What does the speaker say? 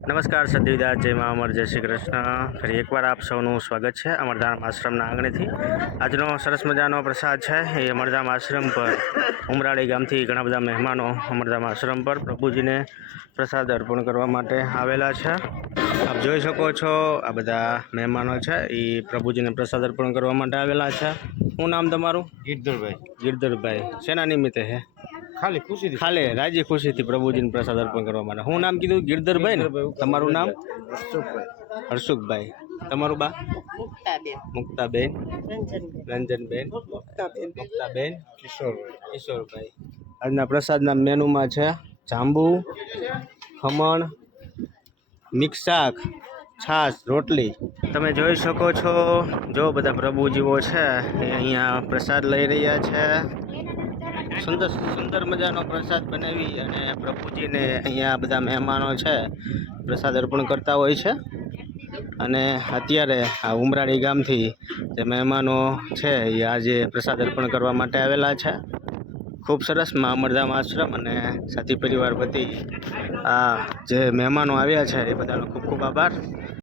નમસ્કાર સદવિદાસ, જય મા અમર, જય શ્રી કૃષ્ણ. ફરી એકવાર આપ સૌનું સ્વાગત છે અમરધામ આશ્રમના આંગણેથી. આજનો સરસ મજાનો પ્રસાદ છે એ અમરધામ આશ્રમ પર ઉમરાળી ગામથી ઘણા બધા મહેમાનો અમરધામ આશ્રમ પર પ્રભુજીને પ્રસાદ અર્પણ કરવા માટે આવેલા છે. આપ જોઈ શકો છો આ બધા મહેમાનો છે એ પ્રભુજીને પ્રસાદ અર્પણ કરવા માટે આવેલા છે. શું નામ તમારું? ગિરધરભાઈ. ગિરધરભાઈ. શેના નિમિત્તે છે? ખાલી ખુશી ખાલે રાજી ખુશીથી પ્રભુજીને પ્રસાદ અર્પણ કરવા માટે. શું નામ કીધું? ગિરધરભાઈ ને? તમારું નામ? હર્ષુખભાઈ. તમારું બા? મુક્તાબેન. રંજનબેન. મુક્તાબેન. કિશોરભાઈ. આજના પ્રસાદના મેનુમાં છે જાંબુ, ખમણ, મિક્સ શાક, છાશ, રોટલી. તમે જોઈ શકો છો જો બધા પ્રભુજીઓ છે એ અહીંયા પ્રસાદ લઈ રહ્યા છે. સુંદર મજાનો પ્રસાદ બનાવી અને પ્રભુજીને અહીંયા બધા મહેમાનો છે પ્રસાદ અર્પણ કરતા હોય છે. અને અત્યારે આ ઉમરાળી ગામથી જે મહેમાનો છે એ આજે પ્રસાદ અર્પણ કરવા માટે આવેલા છે. ખૂબ સરસ મા અમરધામ આશ્રમ અને સાથી પરિવાર વતી આ જે મહેમાનો આવ્યા છે એ બધાનો ખૂબ ખૂબ આભાર.